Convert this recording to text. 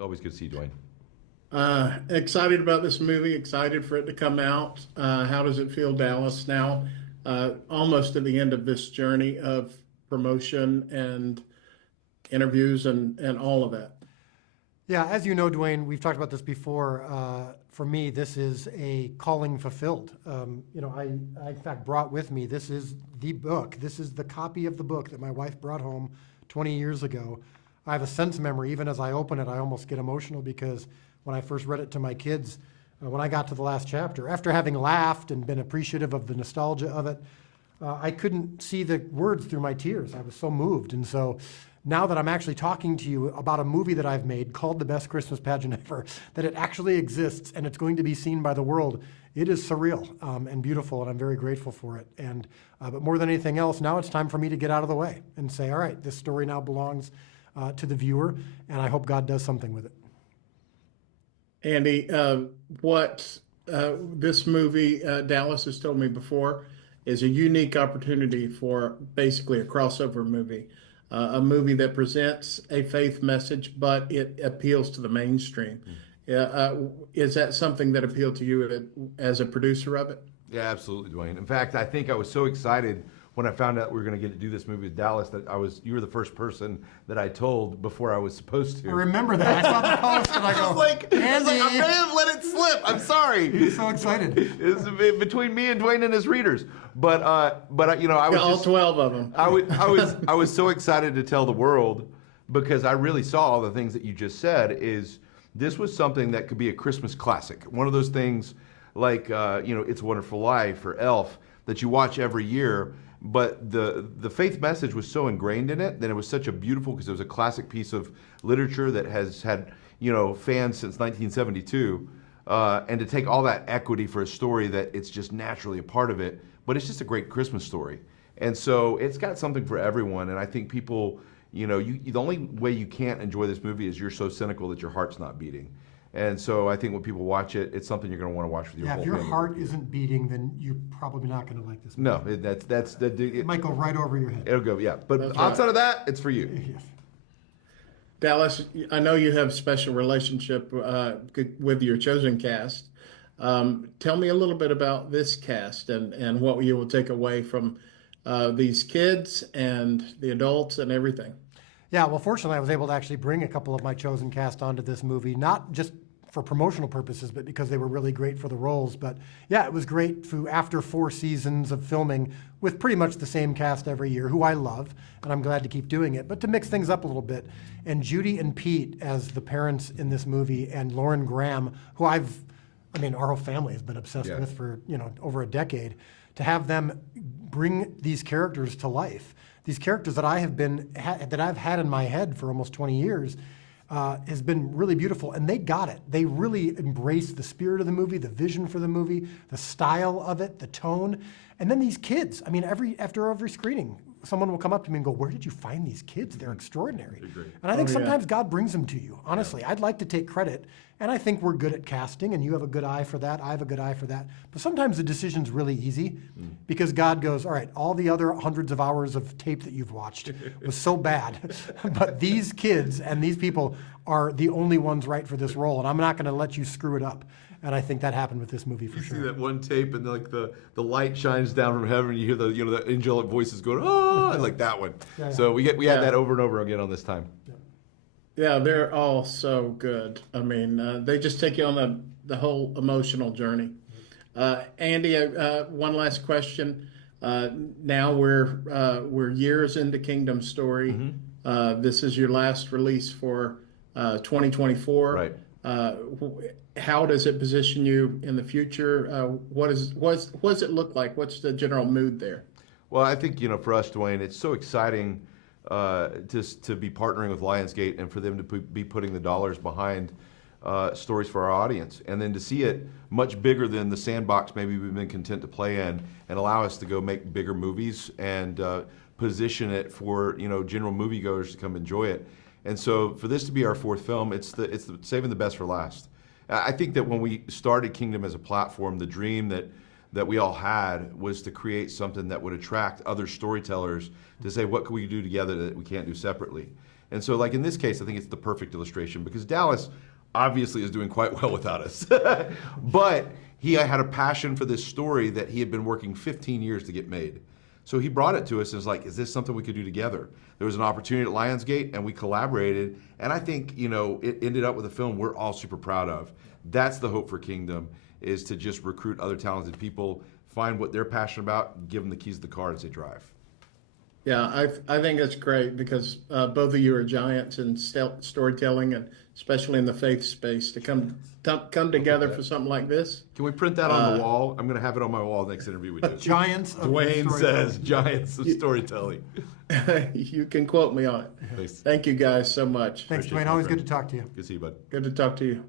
Always good to see you, Dwayne. Excited about this movie, excited for it to come out. How does it feel, Dallas, now? Almost at the end of this journey of promotion and interviews and all of that. Yeah, as you know, Dwayne, we've talked about this before. For me, this is a calling fulfilled. I in fact brought with me, this is the book. This is the copy of the book that my wife brought home 20 years ago. I have a sense memory. Even as I open it, I almost get emotional because when I first read it to my kids, when I got to the last chapter, after having laughed and been appreciative of the nostalgia of it, I couldn't see the words through my tears. I was so moved. And so now that I'm actually talking to you about a movie that I've made called The Best Christmas Pageant Ever, that it actually exists and it's going to be seen by the world, it is surreal and beautiful, and I'm very grateful for it. And but more than anything else, now it's time for me to get out of the way and say, all right, this story now belongs to the viewer, and I hope God does something with it. Andy, what this movie, Dallas has told me before, is a unique opportunity for basically a crossover movie. A movie that presents a faith message, but it appeals to the mainstream. Is that something that appealed to you as a producer of it? Yeah, absolutely, Dwayne. In fact, I think I was so excited when I found out we were going to get to do this movie with Dallas that you were the first person that I told before I was supposed to. I remember that. I saw the post and I go, I was like, I may have let it slip. I'm sorry. He's so excited. It's between me and Dwayne and his readers. But I was All just, 12 of them. I was so excited to tell the world because I really saw all the things that you just said. Is this was something that could be a Christmas classic, one of those things like It's a Wonderful Life or Elf that you watch every year. But the faith message was so ingrained in it that it was such a beautiful, because it was a classic piece of literature that has had fans since 1972, and to take all that equity for a story that it's just naturally a part of it, but it's just a great Christmas story, and so it's got something for everyone. And I think people, the only way you can't enjoy this movie is you're so cynical that your heart's not beating. And so I think when people watch it, it's something you're going to want to watch with your whole family. Yeah, if your family. heart isn't beating, then you're probably not going to like this No, movie. it might go right over your head. It'll go, yeah. But That's outside right. of that, it's for you. Yes. Dallas, I know you have a special relationship with your chosen cast. Tell me a little bit about this cast and what you will take away from these kids and the adults and everything. Yeah, well, fortunately, I was able to actually bring a couple of my chosen cast onto this movie, not just for promotional purposes, but because they were really great for the roles. But yeah, it was great after 4 seasons of filming with pretty much the same cast every year, who I love, and I'm glad to keep doing it, but to mix things up a little bit. And Judy and Pete as the parents in this movie, and Lauren Graham, who our whole family has been obsessed with for over a decade, to have them bring these characters to life. These characters that I've had in my head for almost 20 years has been really beautiful, and they got it. They really embraced the spirit of the movie, the vision for the movie, the style of it, the tone. And then these kids, after every screening, someone will come up to me and go, "Where did you find these kids? They're extraordinary." They're great. And I think Oh, yeah. sometimes God brings them to you. Honestly, I'd like to take credit, and I think we're good at casting, and you have a good eye for that. I have a good eye for that. But sometimes the decision's really easy because God goes, "All right, all the other hundreds of hours of tape that you've watched was so bad, but these kids and these people are the only ones right for this role, and I'm not going to let you screw it up." And I think that happened with this movie for You sure. see that one tape, and like the light shines down from heaven, and you hear the angelic voices going, "Oh," like that one. Yeah, yeah. So we had Yeah. that over and over again on this time. Yeah, they're all so good. They just take you on the whole emotional journey. Andy, one last question. Now we're years into Kingdom Story. This is your last release for 2024. Right. How does it position you in the future? What does it look like? What's the general mood there? Well, I think for us, Dwayne, it's so exciting to be partnering with Lionsgate and for them to be putting the dollars behind stories for our audience, and then to see it much bigger than the sandbox maybe we've been content to play in, and allow us to go make bigger movies and position it for general moviegoers to come enjoy it. And so for this to be our 4th film, it's saving the best for last. I think that when we started Kingdom as a platform, the dream that we all had was to create something that would attract other storytellers to say, what can we do together that we can't do separately? And so, like in this case, I think it's the perfect illustration because Dallas obviously is doing quite well without us. But he had a passion for this story that he had been working 15 years to get made. So he brought it to us and was like, is this something we could do together? There was an opportunity at Lionsgate and we collaborated. And I think, it ended up with a film we're all super proud of. That's the hope for Kingdom, is to just recruit other talented people, find what they're passionate about, give them the keys to the car and say drive. Yeah, I think that's great because both of you are giants in storytelling, and especially in the faith space, to come together for something like this. Can we print that on the wall? I'm going to have it on my wall next interview we do. Giants of Dwayne storytelling. says giants of storytelling. You can quote me on it. Thanks. Thank you guys so much. Thanks, Appreciate Dwayne. it, Always my good to talk to you. Good to see you, bud. Good to talk to you.